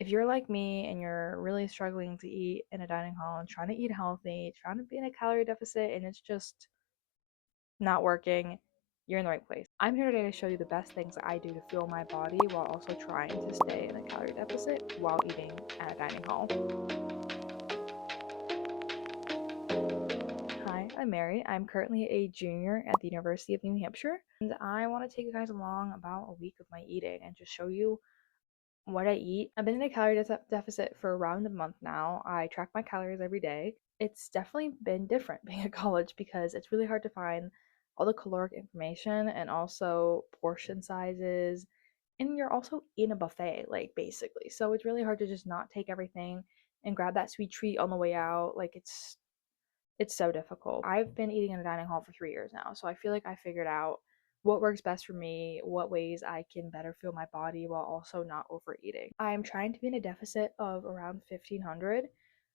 If you're like me and you're really struggling to eat in a dining hall and trying to eat healthy, trying to be in a calorie deficit, and it's just not working, you're in the right place. I'm here today to show you the best things that I do to fuel my body while also trying to stay in a calorie deficit while eating at a dining hall. Hi, I'm Mary. I'm currently a junior at the University of New Hampshire, and I want to take you guys along about a week of my eating and just show you what I eat. I've been in a calorie deficit for around a month now. I track my calories every day. It's definitely been different being at college because it's really hard to find all the caloric information and also portion sizes. And you're also in a buffet, like basically. So it's really hard to just not take everything and grab that sweet treat on the way out. Like it's so difficult. I've been eating in a dining hall for 3 years now, so I feel like I figured out what works best for me, what ways I can better fuel my body while also not overeating. I'm trying to be in a deficit of around 1500.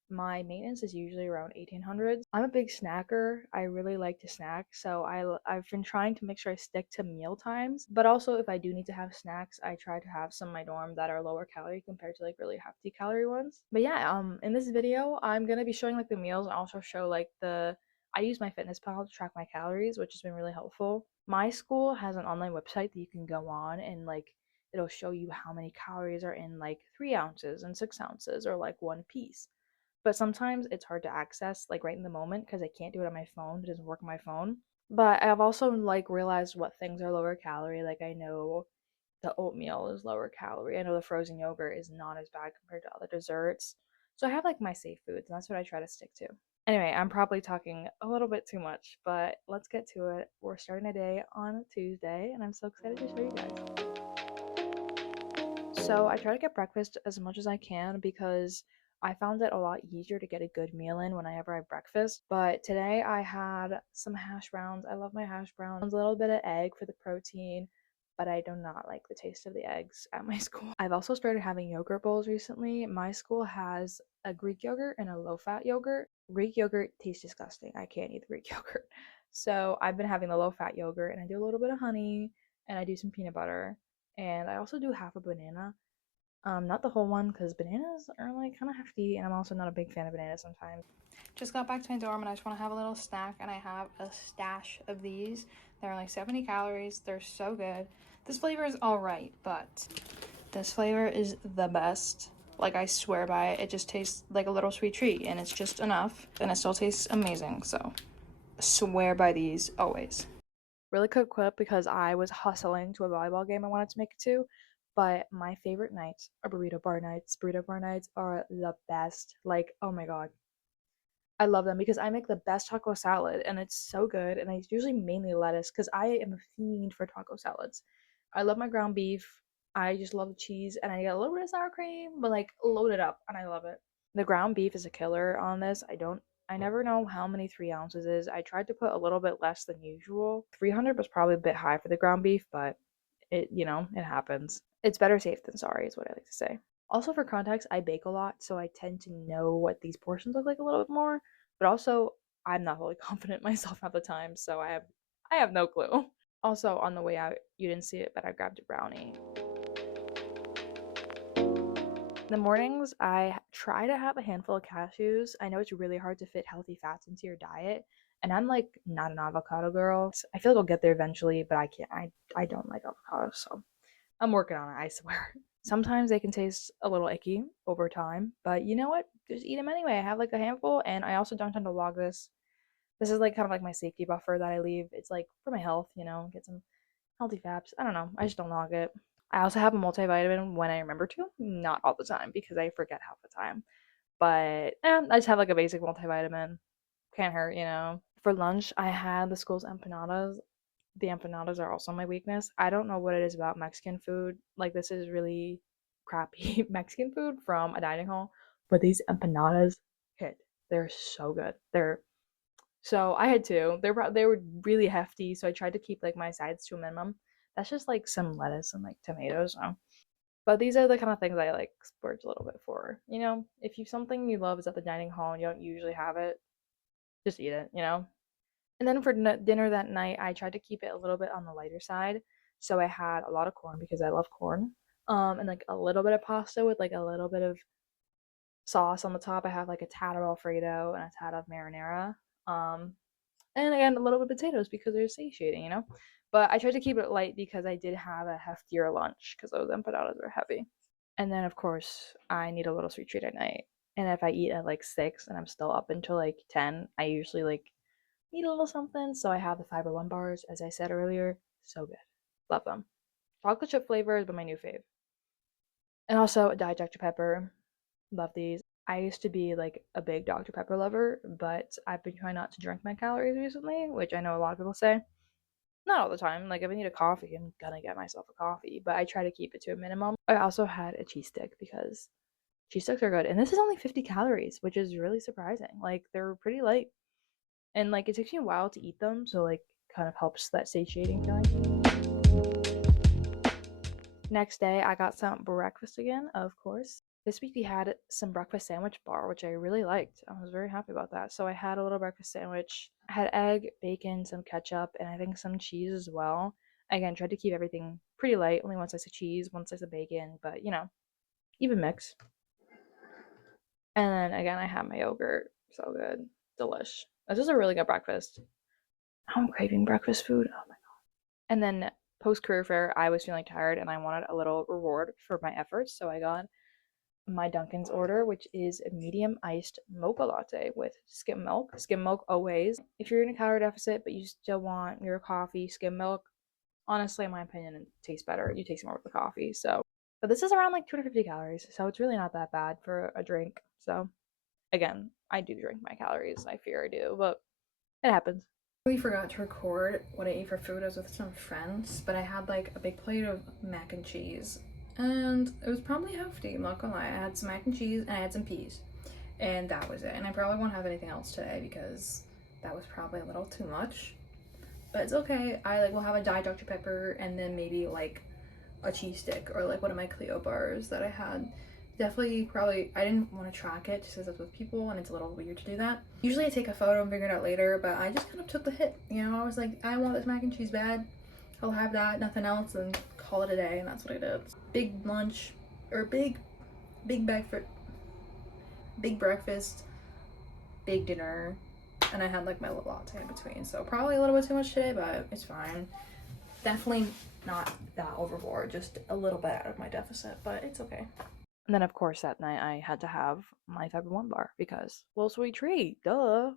My maintenance is usually around 1800. I'm a big snacker. I really like to snack, so I've been trying to make sure I stick to meal times. But also, if I do need to have snacks, I try to have some in my dorm that are lower calorie compared to like really hefty calorie ones. But yeah, in this video, I'm gonna be showing like the meals and also show like I use my fitness pal to track my calories, which has been really helpful. My school has an online website that you can go on and like it'll show you how many calories are in like 3 ounces and 6 ounces or like one piece, but sometimes it's hard to access like right in the moment because I can't do it on my phone. It doesn't work on my phone. But I've also like realized what things are lower calorie. Like I know the oatmeal is lower calorie. I know the frozen yogurt is not as bad compared to other desserts. So I have like my safe foods, and that's what I try to stick to. Anyway, I'm probably talking a little bit too much, but let's get to it. We're starting a day on Tuesday, and I'm so excited to show you guys. So I try to get breakfast as much as I can because I found it a lot easier to get a good meal in whenever I have breakfast. But today I had some hash browns. I love my hash browns. A little bit of egg for the protein, but I do not like the taste of the eggs at my school. I've also started having yogurt bowls recently. My school has a Greek yogurt and a low fat yogurt. Greek yogurt tastes disgusting. I can't eat the Greek yogurt. So I've been having the low fat yogurt and I do a little bit of honey and I do some peanut butter and I also do half a banana. Not the whole one because bananas are like kind of hefty, and I'm also not a big fan of bananas sometimes. Just got back to my dorm and I just want to have a little snack, and I have a stash of these. They're like 70 calories. They're so good. This flavor is all right, but this flavor is the best. Like I swear by it. It just tastes like a little sweet treat, and it's just enough, and it still tastes amazing. So, swear by these always. Really quick clip because I was hustling to a volleyball game I wanted to make it to. But my favorite nights are burrito bar nights. Burrito bar nights are the best. Like, oh my god. I love them because I make the best taco salad and it's so good. And I usually mainly lettuce because I am a fiend for taco salads. I love my ground beef. I just love the cheese and I get a little bit of sour cream, but like load it up and I love it. The ground beef is a killer on this. I never know how many 3 ounces is. I tried to put a little bit less than usual. 300 was probably a bit high for the ground beef, but it happens. It's better safe than sorry, is what I like to say. Also, for context, I bake a lot, so I tend to know what these portions look like a little bit more. But also, I'm not fully confident myself half the time, so I have no clue. Also, on the way out, you didn't see it, but I grabbed a brownie. In the mornings, I try to have a handful of cashews. I know it's really hard to fit healthy fats into your diet, and I'm like not an avocado girl. I feel like I'll get there eventually, but I can't. I don't like avocados, so I'm working on it, I swear. Sometimes they can taste a little icky over time, but you know what? Just eat them anyway. I have like a handful, and I also don't tend to log this. This is like kind of like my safety buffer that I leave. It's like for my health, get some healthy fats. I don't know. I just don't log it. I also have a multivitamin when I remember to, not all the time because I forget half the time. But I just have like a basic multivitamin. Can't hurt. For lunch, I had the school's empanadas. The empanadas are also my weakness. I don't know what it is about Mexican food. Like this is really crappy Mexican food from a dining hall, but these empanadas hit. They're so good. So I had two. They were really hefty, so I tried to keep like my sides to a minimum. That's just like some lettuce and like tomatoes. So. But these are the kind of things I like splurge a little bit for. If you something you love is at the dining hall and you don't usually have it, just eat it. And then for dinner that night, I tried to keep it a little bit on the lighter side. So I had a lot of corn because I love corn. And like a little bit of pasta with like a little bit of sauce on the top. I have like a tad of Alfredo and a tad of marinara. Um, and again, a little bit of potatoes because they're satiating, you know? But I tried to keep it light because I did have a heftier lunch because those empanadas are heavy. And then, of course, I need a little sweet treat at night. And if I eat at like 6 and I'm still up until like 10, I usually like eat a little something. So I have the Fiber One bars, as I said earlier. So good. Love them. Chocolate chip flavor has been my new fave. And also Diet Dr. Pepper. Love these. I used to be like a big Dr. Pepper lover, but I've been trying not to drink my calories recently, which I know a lot of people say. Not all the time. Like if I need a coffee, I'm gonna get myself a coffee, but I try to keep it to a minimum. I also had a cheese stick because cheese sticks are good. And this is only 50 calories, which is really surprising. Like they're pretty light. And like it takes me a while to eat them, so like kind of helps that satiating feeling. Next day, I got some breakfast again, of course. This week we had some breakfast sandwich bar, which I really liked. I was very happy about that. So I had a little breakfast sandwich. I had egg, bacon, some ketchup, and I think some cheese as well. Again, tried to keep everything pretty light, only one slice of cheese, one slice of bacon, but you know, even mix. And then again, I had my yogurt. So good. Delish. This is a really good breakfast. Now I'm craving breakfast food. Oh my god. And then post career fair, I was feeling tired and I wanted a little reward for my efforts. So I got my Dunkin's order, which is a medium iced mocha latte with skim milk. Skim milk always. If you're in a calorie deficit but you still want your coffee, skim milk, honestly, in my opinion, it tastes better. You taste more with the coffee. So, but this is around like 250 calories, so it's really not that bad for a drink. So, again, I do drink my calories. I fear I do, but it happens. I really forgot to record what I ate for food. I was with some friends, but I had like a big plate of mac and cheese, and it was probably hefty. I'm not gonna lie. I had some mac and cheese and I had some peas, and that was it. And I probably won't have anything else today because that was probably a little too much. But it's okay. I like will have a Diet Dr. Pepper and then maybe like a cheese stick or like one of my Clio bars that I had. Definitely, probably, I didn't want to track it just because it's with people and it's a little weird to do that. Usually I take a photo and figure it out later, but I just kind of took the hit. You know, I was like, I want this mac and cheese bad. I'll have that, nothing else, and call it a day, and that's what I did. Big lunch, or big breakfast, big dinner, and I had like my little latte in between. So probably a little bit too much today, but it's fine. Definitely not that overboard, just a little bit out of my deficit, but it's okay. And then, of course, that night I had to have my Fiber One bar because, well, sweet treat, duh.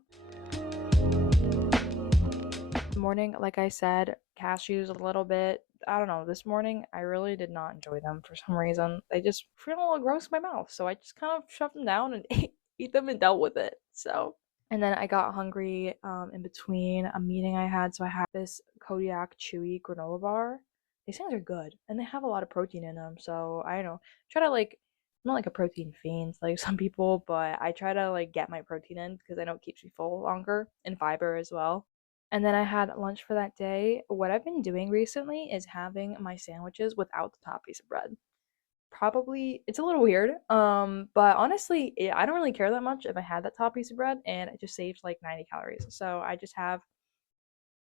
Morning, like I said, cashews a little bit. I don't know. This morning, I really did not enjoy them for some reason. They just feel a little gross in my mouth, so I just kind of shoved them down and ate them and dealt with it. So, and then I got hungry in between a meeting I had, so I had this Kodiak Chewy granola bar. These things are good, and they have a lot of protein in them. So I don't know. Try to like, I'm not like a protein fiend like some people, but I try to like get my protein in because I know it keeps me full longer and fiber as well. And then I had lunch for that day. What I've been doing recently is having my sandwiches without the top piece of bread. Probably it's a little weird, but honestly, I don't really care that much if I had that top piece of bread, and it just saves like 90 calories. So I just have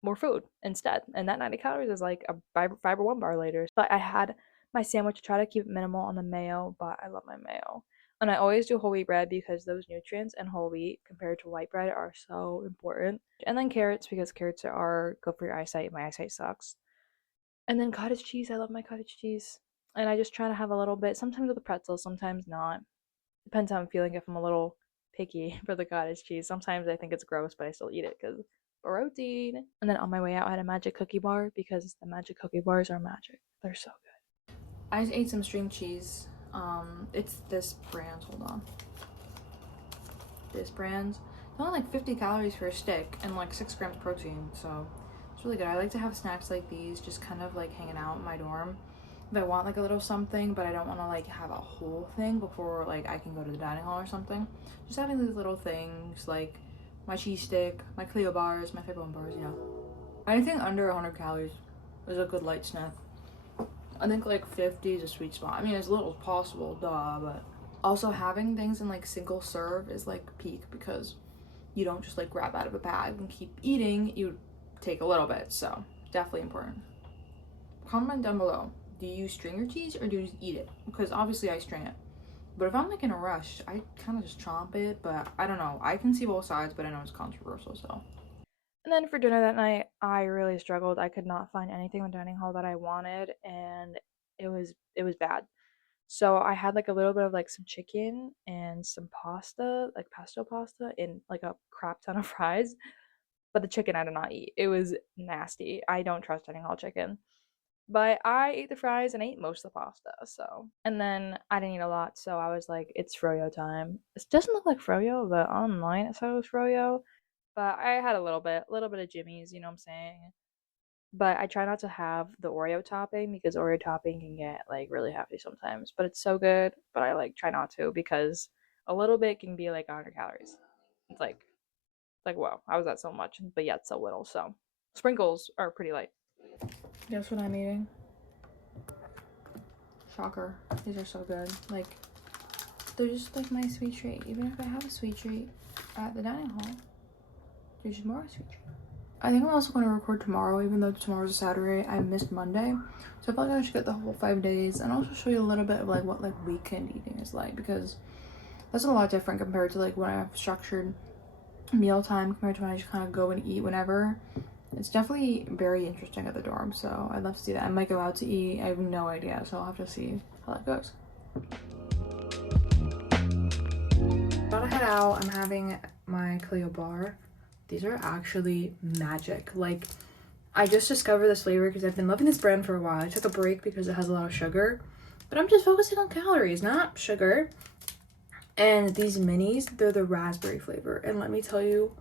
more food instead, and that 90 calories is like a fiber one bar later. But I had my sandwich to try to keep it minimal on the mayo, but I love my mayo. And I always do whole wheat bread because those nutrients in whole wheat compared to white bread are so important. And then carrots because carrots are good for your eyesight. My eyesight sucks. And then cottage cheese. I love my cottage cheese. And I just try to have a little bit, sometimes with a pretzel, sometimes not. Depends how I'm feeling if I'm a little picky for the cottage cheese. Sometimes I think it's gross, but I still eat it because protein. And then on my way out, I had a magic cookie bar because the magic cookie bars are magic. They're so good. I just ate some string cheese. It's this brand. Hold on. This brand. It's only like 50 calories for a stick and like 6 grams of protein, so it's really good. I like to have snacks like these just kind of like hanging out in my dorm. If I want like a little something, but I don't want to like have a whole thing before like I can go to the dining hall or something. Just having these little things like my cheese stick, my Clio bars, my Fiber One bars, you know. Anything under 100 calories is a good light snack. I think like 50 is a sweet spot. I mean, as little as possible, duh, but also having things in like single serve is like peak because you don't just like grab out of a bag and keep eating, you take a little bit, so definitely important. Comment down below, do you string your cheese or do you just eat it? Because obviously I string it. But if I'm like in a rush, I kind of just chomp it. But I don't know. I can see both sides, but I know it's controversial. So And then for dinner that night, I really struggled. I could not find anything in the dining hall that I wanted, and it was bad. So I had like a little bit of like some chicken and some pasta, like pesto pasta, and like a crap ton of fries. But the chicken I did not eat. It was nasty. I don't trust dining hall chicken. But I ate the fries and ate most of the pasta. So, and then I didn't eat a lot, so I was like, it's froyo time. It doesn't look like froyo, but online it said it was froyo. But I had a little bit of Jimmy's, you know what I'm saying? But I try not to have the Oreo topping because Oreo topping can get like really hefty sometimes. But it's so good, but I like try not to because a little bit can be like 100 calories. It's like wow, how is that so much? But yet so little. So sprinkles are pretty light. guess what I'm eating? Shocker. These are so good. Like, they're just like my sweet treat. Even if I have a sweet treat at the dining hall, there's just more sweet treat. I think I'm also going to record tomorrow, even though tomorrow's a Saturday. I missed Monday. So I feel like I should get the whole 5 days and also show you a little bit of like what like weekend eating is like, because that's a lot different compared to like when I have structured meal time compared to when I just kind of go and eat whenever. It's definitely very interesting at the dorm, so I'd love to see that. I might go out to eat. I have no idea, so I'll have to see how that goes. About to head out. I'm having my Clio bar. These are actually magic. Like, I just discovered this flavor because I've been loving this brand for a while. I took a break because it has a lot of sugar, but I'm just focusing on calories, not sugar. And these minis, they're the raspberry flavor. And let me tell you,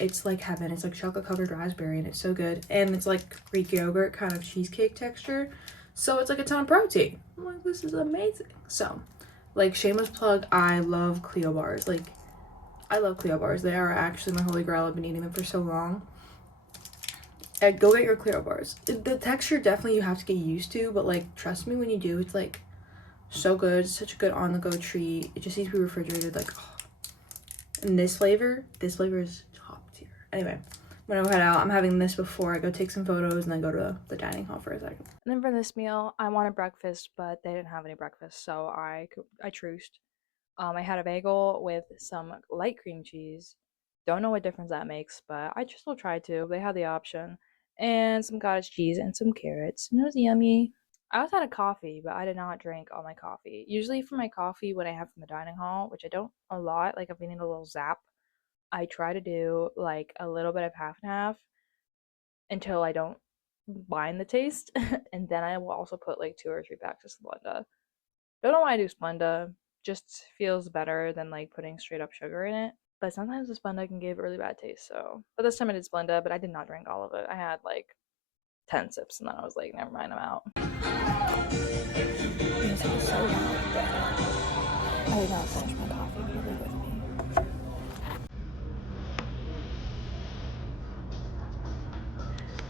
it's like heaven. It's like chocolate covered raspberry and it's so good. And it's like Greek yogurt kind of cheesecake texture. So it's like a ton of protein. I'm like, this is amazing. So, like, shameless plug, I love Clio bars. Like, I love Clio bars. They are actually my holy grail. I've been eating them for so long. And go get your Clio bars. The texture definitely you have to get used to, but like, trust me when you do, it's like so good. It's such a good on the go treat. It just needs to be refrigerated. Like, oh. And this flavor is top tier. Anyway, when I head out, I'm having this before I go take some photos and then go to the dining hall for a second. And then for this meal, I wanted breakfast, but they didn't have any breakfast, so I truced. I had a bagel with some light cream cheese. Don't know what difference that makes, but I just will try to. They had the option. And some cottage cheese and some carrots. And it was yummy. I also had a coffee, but I did not drink all my coffee. Usually for my coffee, what I have from the dining hall, which I don't a lot, like if I need a little zap, I try to do like a little bit of half and half until I don't mind the taste. And then I will also put like 2 or 3 packs of Splenda. Don't know why I do Splenda. Just feels better than like putting straight up sugar in it. But sometimes the Splenda can give a really bad taste. So, but this time I did Splenda, but I did not drink all of it. I had like 10 sips, and then I was like, never mind, I'm out. This is so loud, but I did not finish my coffee. Bear with me.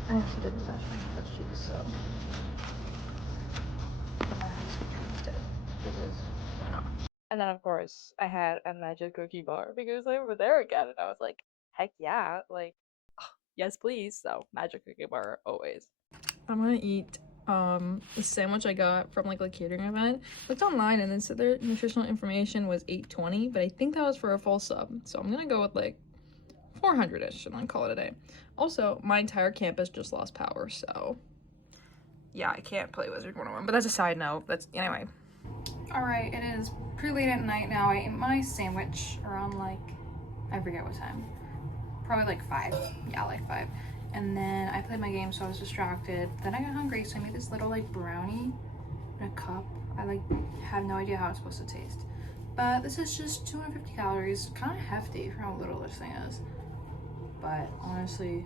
I also didn't finish my cottage cheese, so I'm gonna have sweet treat instead. Because why not? And then of course I had a magic cookie bar because they were there again, and I was like, heck yeah, like yes please. So magic cookie bar always. I'm gonna eat the sandwich I got from like a catering event. Looked online and then said their nutritional information was 820, but I think that was for a full sub. So I'm gonna go with like 400-ish and then call it a day. Also, my entire campus just lost power, so yeah, I can't play Wizard 101, but that's a side note. That's anyway. All right, it is pretty late at night now. I ate my sandwich around like, I forget what time. Probably like 5. Yeah, like 5. And then I played my game, so I was distracted. Then I got hungry, so I made this little like brownie in a cup. I like have no idea how it's supposed to taste. But this is just 250 calories. Kind of hefty for how little this thing is. But honestly,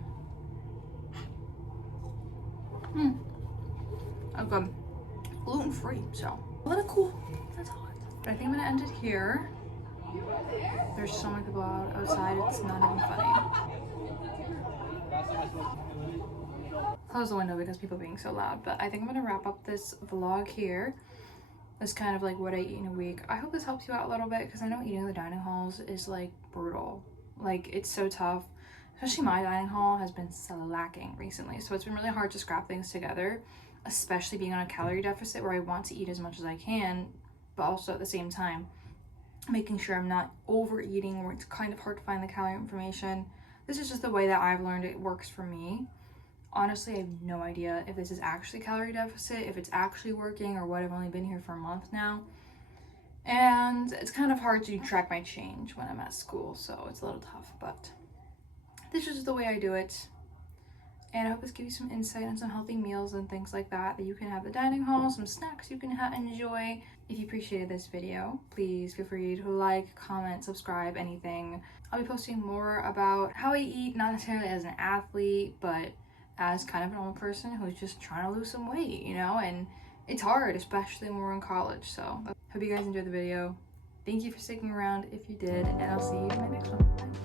okay, gluten free, so a little cool. That's all. But I think I'm gonna end it here. There's so many people outside, it's not even funny. Close the window because people are being so loud, but I think I'm gonna wrap up this vlog here. It's kind of like what I eat in a week. I hope this helps you out a little bit because I know eating in the dining halls is like brutal. Like it's so tough. Especially my dining hall has been slacking recently, so it's been really hard to scrap things together. especially being on a calorie deficit where I want to eat as much as I can, but also at the same time making sure I'm not overeating where it's kind of hard to find the calorie information. This is just the way that I've learned it works for me. Honestly, I have no idea if this is actually calorie deficit, if it's actually working, or what. I've only been here for a month now. And it's kind of hard to track my change when I'm at school, so it's a little tough, but this is just the way I do it. And I hope this gives you some insight on some healthy meals and things like that that you can have at the dining hall, some snacks you can enjoy. If you appreciated this video, please feel free to like, comment, subscribe, anything. I'll be posting more about how I eat, not necessarily as an athlete, but as kind of a normal person who's just trying to lose some weight, you know? And it's hard, especially when we're in college. So hope you guys enjoyed the video. Thank you for sticking around if you did, and I'll see you in my next one. Bye.